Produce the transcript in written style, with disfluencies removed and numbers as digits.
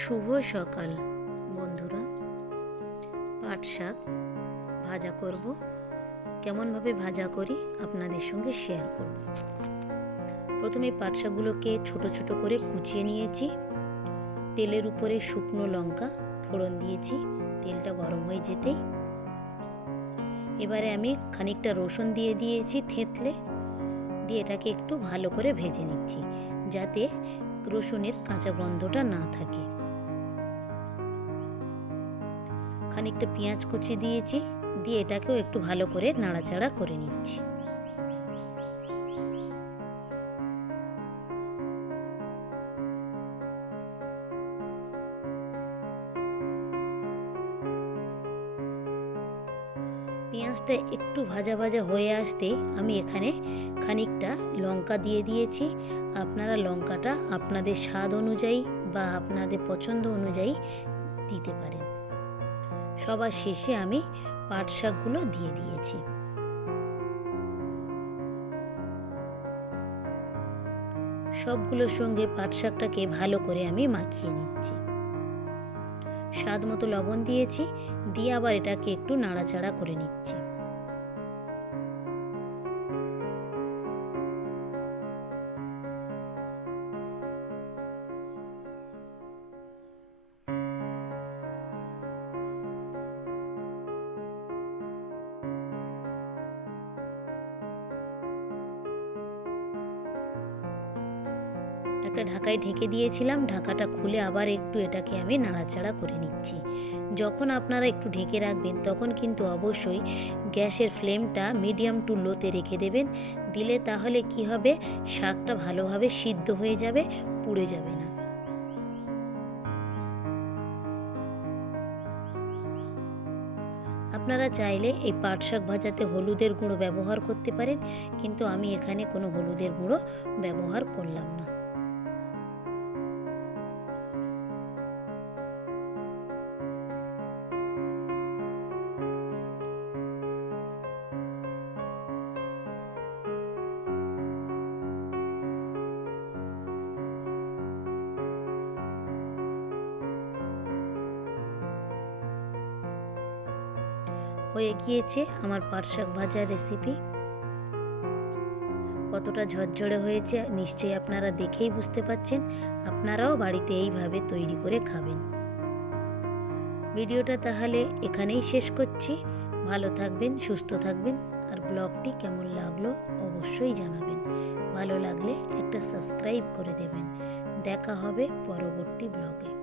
শুভ সকাল বন্ধুরা। পাট শাক ভাজা করব। কেমনভাবে ভাজা করি আপনাদের সঙ্গে শেয়ার করব। প্রথমে পাট শাকগুলোকে ছোট ছোট করে কুচিয়ে নিয়েছি। তেলের উপরে শুকনো লঙ্কা ফোড়ন দিয়েছি। তেলটা গরম হয়ে যেতেই এবারে আমি খানিকটা রসুন দিয়ে দিয়েছি থেঁতলে, দিয়ে এটাকে একটু ভালো করে ভেজে নিচ্ছি যাতে রসুনের কাঁচা গন্ধটা না থাকে। খানিকটা পেঁয়াজ কুচি দিয়েছি, দিয়ে এটাকেও একটু ভালো করে নাড়াচাড়া করে নিচ্ছি। পেঁয়াজটা একটু ভাজা ভাজা হয়ে আসতে আমি এখানে খানিকটা লঙ্কা দিয়ে দিয়েছি। আপনারা লঙ্কাটা আপনাদের স্বাদ অনুযায়ী বা আপনাদের পছন্দ অনুযায়ী দিতে পারেন। সবার শেষে আমি পাট শাকগুলো দিয়ে দিয়েছি। সবগুলোর সঙ্গে পাট শাকটাকে ভালো করে আমি মাখিয়ে নিচ্ছি। স্বাদ মতো লবণ দিয়েছি, দিয়ে আবার এটাকে একটু নাড়াচাড়া করে নিচ্ছি। একটা ঢাকায় ঢেকে দিয়েছিলাম, ঢাকাটা খুলে আবার একটু এটাকে আমি নাড়াচাড়া করে নিচ্ছি। যখন আপনারা একটু ঢেকে রাখবেন তখন কিন্তু অবশ্যই গ্যাসের ফ্লেমটা মিডিয়াম টু লোতে রেখে দেবেন। দিলে তাহলে কি হবে, শাকটা ভালোভাবে সিদ্ধ হয়ে যাবে, পুড়ে যাবে না। আপনারা চাইলে এই পাট শাক ভাজাতে হলুদের গুঁড়ো ব্যবহার করতে পারেন, কিন্তু আমি এখানে কোনো হলুদের গুঁড়ো ব্যবহার করলাম না। হয়ে গিয়েছে আমার পাট শাক ভাজার রেসিপি। কতটা ঝরঝরে হয়েছে নিশ্চয়ই আপনারা দেখেই বুঝতে পারছেন। আপনারাও বাড়িতে এইভাবে তৈরি করে খাবেন। ভিডিওটা তাহলে এখানেই শেষ করছি। ভালো থাকবেন, সুস্থ থাকবেন, আর ব্লগটি কেমন লাগলো অবশ্যই জানাবেন। ভালো লাগলে একটা সাবস্ক্রাইব করে দেবেন। দেখা হবে পরবর্তী ব্লগে।